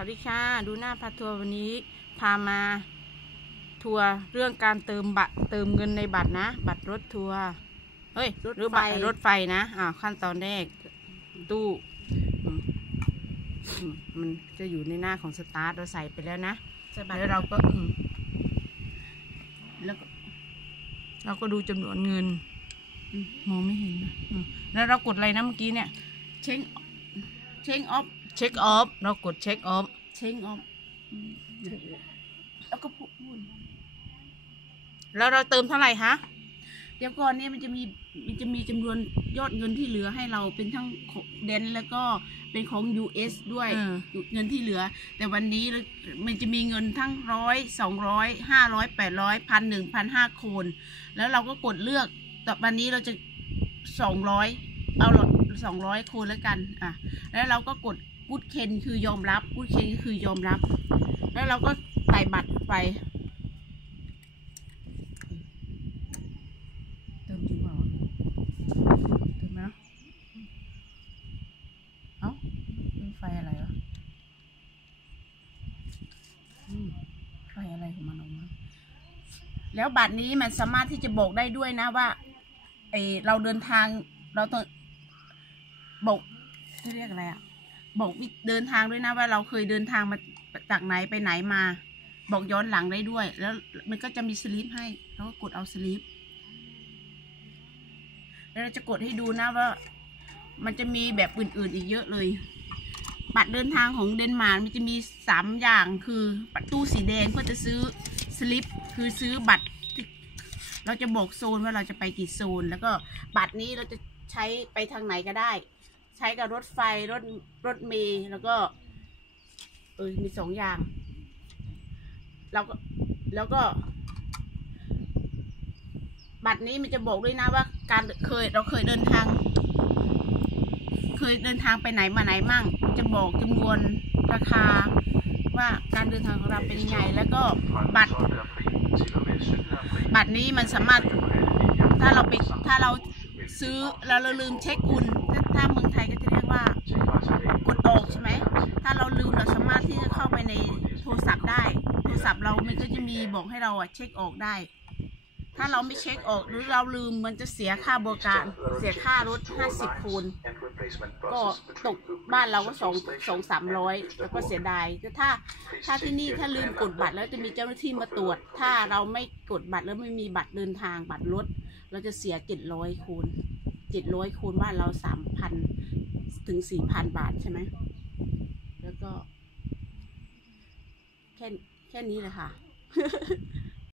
วัสดีค่ะดูหน้าพาทัวร์วันนี้พามาทัวร์เรื่องการเติมเงินในบัตรนะบัตรรถทัวร์เฮ้ยหรือบัตรรถไฟนะขั้นตอนแรกตู้มันจะอยู่ในหน้าของสตาร์ทเราใส่ไปแล้วนะแล้วเราก็ดูจำนวนเงินมองไม่เห็นนะแล้วเรากดอะไรนะเมื่อกี้เนี่ยเช็คออฟเรากดเช็คออฟแล้วก็พูดแล้วเราเติมเท่าไหร่คะเดี๋ยวก่อนเนี่ยมันจะมีจำนวนยอดเงินที่เหลือให้เราเป็นทั้งเดนแล้วก็เป็นของ US ด้วยเงินที่เหลือแต่วันนี้มันจะมีเงินทั้ง100 200 500 800 1,000 1,500 โคนแล้วเราก็กดเลือกแต่วันนี้เราจะ200เอา200 โคนแล้วกันแล้วเราก็กดกู๊ดเคนคือยอมรับกู๊ดเคนก็คือยอมรับแล้วเราก็ใส่บัตรไปเติมจริงเปล่าเติมไหมนะเอ้าไฟอะไรวะไฟอะไรของมันออกมาแล้วบัตรนี้มันสามารถที่จะบอกได้ด้วยนะว่าเราเดินทางเราต้องบอกเรียกอะไรบอกเดินทางด้วยนะว่าเราเคยเดินทางมาจากไหนไปไหนมาบอกย้อนหลังได้ด้วยแล้วมันก็จะมีสลิปให้เราก็กดเอาสลิปแล้วเราจะกดให้ดูนะว่ามันจะมีแบบอื่นๆอีกเยอะเลยบัตรเดินทางของเดนมาร์กมันจะมี3อย่างคือตู้สีแดงเพื่อจะซื้อสลิปคือซื้อบัตรเราจะบอกโซนว่าเราจะไปกี่โซนแล้วก็บัตรนี้เราจะใช้ไปทางไหนก็ได้ใช้กับรถไฟรถเมล์แล้วก็มี2อย่างแล้วก็บัตรนี้มันจะบอกด้วยนะว่าเราเคยเดินทางไปไหนมาไหนมั่งจะบอกจำนวนราคาว่าการเดินทางของเราเป็นยังไงแล้วก็บัตรนี้มันสามารถถ้าเราซื้อแล้วเราลืมเช็คอุ่นถ้าเมืองไทยก็จะเรียกว่ากดออกใช่ไหมถ้าเราลืมเราสามารถที่จะเข้าไปในโทรศัพท์ได้โทรศัพท์เรามันก็จะมีบอกให้เราเช็คออกได้ถ้าเราไม่เช็คออกหรือเราลืมมันจะเสียค่าบริการเสียค่ารถ50 คูณก็ตกบ้านเราก็200-300แล้วก็เสียดายแต่ถ้าที่นี่ถ้าลืมกดบัตรแล้วจะมีเจ้าหน้าที่มาตรวจถ้าเราไม่กดบัตรแล้วไม่มีบัตรเดินทางบัตรรถเราจะเสีย700 คูณบ้านเรา 3,000 ถึง 4,000 บาทใช่ไหมแล้วก็แค่นี้เลยค่ะ